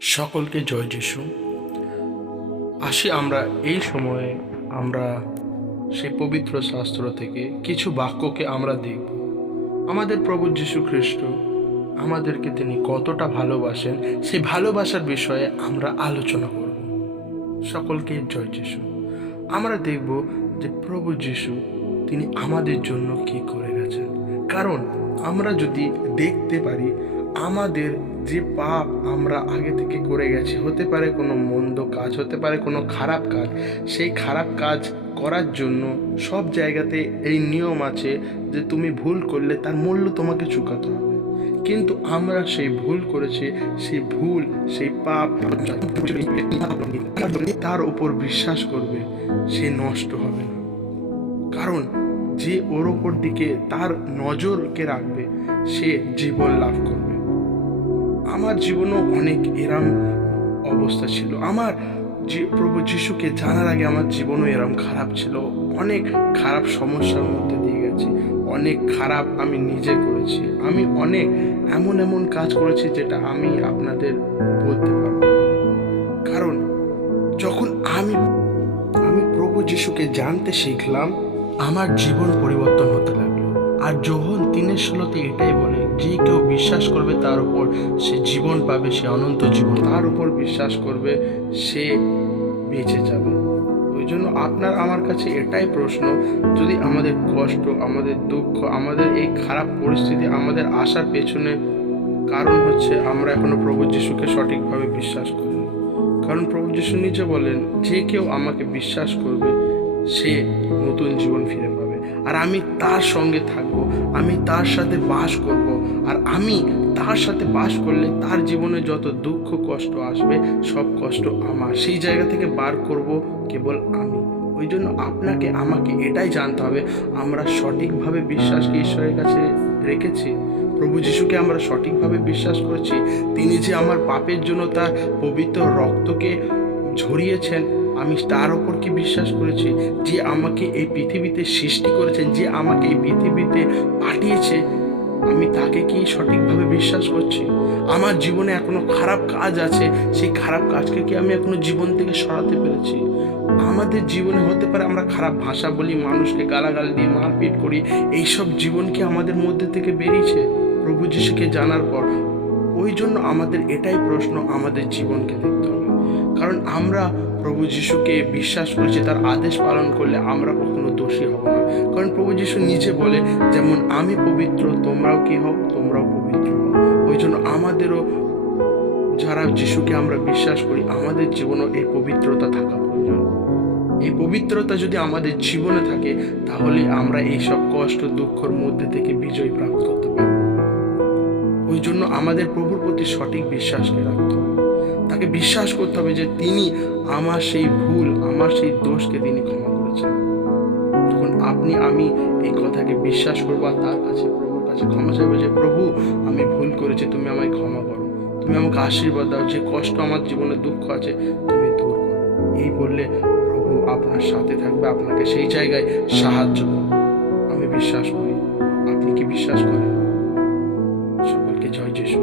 সকলকে জয় যিশু। আসি আমরা এই সময়ে আমরা সেই পবিত্র শাস্ত্র থেকে কিছু বাক্যকে আমরা দেখব। আমাদের প্রভু যীশু খ্রিস্ট আমাদেরকে তিনি কতটা ভালোবাসেন সেই ভালোবাসার বিষয়ে আমরা আলোচনা করব। সকলকে জয় যিশু। আমরা দেখব যে প্রভু যীশু তিনি আমাদের জন্য কি করে গেছেন। কারণ আমরা যদি দেখতে পারি আমাদের যে পাপ আমরা আগে থেকে করে গেছি, হতে পারে কোনো মন্দ কাজ, হতে পারে কোনো খারাপ কাজ, সেই খারাপ কাজ করার জন্য সব জায়গাতে এই নিয়ম আছে যে তুমি ভুল করলে তার মূল্য তোমাকে চুকাতে হবে। কিন্তু আমরা সেই ভুল করেছি, সেই ভুল সেই পাপ তার উপর বিশ্বাস করবে সে নষ্ট হবে না। কারণ যে ওর ওপর দিকে তার নজরকে রাখবে সে জীবন লাভ করবে। আমার জীবনেও অনেক এরম অবস্থা ছিল। আমার যে প্রভু যিশুকে জানার আগে আমার জীবনও এরম খারাপ ছিল। অনেক খারাপ সমস্যার মধ্যে দিয়ে গেছি, অনেক খারাপ আমি নিজে করেছি, আমি অনেক এমন কাজ করেছি যেটা আমি আপনাদের বলতে পারবো। কারণ যখন আমি প্রভু যিশুকে জানতে শিখলাম আমার জীবন পরিবর্তন হতে লাগলো। আর যোহন 3:16 এটাই বলে, যে কেউ বিশ্বাস করবে তার উপর সে জীবন পাবে, সে অনন্ত জীবন, তার উপর বিশ্বাস করবে সে বেঁচে যাবে। ওই জন্য আপনার আমার কাছে এটাই প্রশ্ন, যদি আমাদের কষ্ট, আমাদের দুঃখ, আমাদের এই খারাপ পরিস্থিতি আমাদের আসার পেছনে কারণ হচ্ছে আমরা এখনো প্রভু যিশুকে সঠিকভাবে বিশ্বাস করিনি। কারণ প্রভু যিশু নিজে বলেন, যে কেউ আমাকে বিশ্বাস করবে সে নতুন জীবন ফিরে পাবে। আর আমি তার সঙ্গে থাকবো, আমি তার সাথে বাস করব। আর আমি তার সাথে বাস করলে তার জীবনে যত দুঃখ কষ্ট আসবে সব কষ্ট আমার সেই জায়গা থেকে বার করব কেবল আমি। ওই জন্য আপনাকে আমাকে এটাই জানতে হবে, আমরা সঠিকভাবে বিশ্বাসকে ঈশ্বরের কাছে রেখেছি, প্রভু যিশুকে আমরা সঠিকভাবে বিশ্বাস করেছি। তিনি যে আমার পাপের জন্য তার পবিত্র রক্তকে ঝরিয়েছেন, আমি তার ওপর কি বিশ্বাস করেছি? যে আমাকে এই পৃথিবীতে সৃষ্টি করেছেন, যে আমাকে এই পৃথিবীতে পাঠিয়েছে, আমি তাকে কি সঠিকভাবে বিশ্বাস করছি? আমার জীবনে এখনো খারাপ কাজ আছে, সেই খারাপ কাজকে কি আমি এখনো জীবন থেকে সরাতে পেরেছি? আমাদের জীবনে হতে পারে আমরা খারাপ ভাষা বলি, মানুষকে গালাগাল দিয়ে মারপিট করি, এইসব জীবন কি আমাদের মধ্যে থেকে বেরিয়েছে প্রভু যিশুকে জানার পর? ওই জন্য আমাদের এটাই প্রশ্ন, আমাদের জীবনকে দেখতে হবে। কারণ আমরা প্রভু যিশুকে বিশ্বাস করেছি, তার আদেশ পালন করলে আমরা কখনো দোষী হব না। কারণ প্রভু যিশু নিজে বলে, যেমন আমি পবিত্র তোমরাও কি হও, তোমরাও পবিত্র হও। ওই জন্য আমাদেরও, যারা যিশুকে আমরা বিশ্বাস করি, আমাদের জীবনেও এই পবিত্রতা থাকা প্রয়োজন। এই পবিত্রতা যদি আমাদের জীবনে থাকে তাহলে আমরা এইসব কষ্ট দুঃখের মধ্যে থেকে বিজয় প্রাপ্ত করতে পারব। ওই জন্য আমাদের প্রভুর প্রতি সঠিক বিশ্বাসকে রাখতে হবে, তাকে বিশ্বাস করতে হবে যে তিনি আমার সেই ভুল, আমার সেই দোষকে তিনি ক্ষমা করেছেন। তখন আমি এই কথাকে বিশ্বাস করবো আর তার কাছে, প্রভুর কাছে ক্ষমা চাইবো যে প্রভু আমি ভুল করেছি, তুমি আমায় ক্ষমা করো, তুমি আমাকে আশীর্বাদ দাও, যে কষ্ট আমার জীবনে দুঃখ আছে তুমি দূর করো। এই বললে প্রভু আপনার সাথে থাকবে, আপনাকে সেই জায়গায় সাহায্য করবে। আমি বিশ্বাস করি। আপনি কি বিশ্বাস করেন? সকলকে জয় যিশু।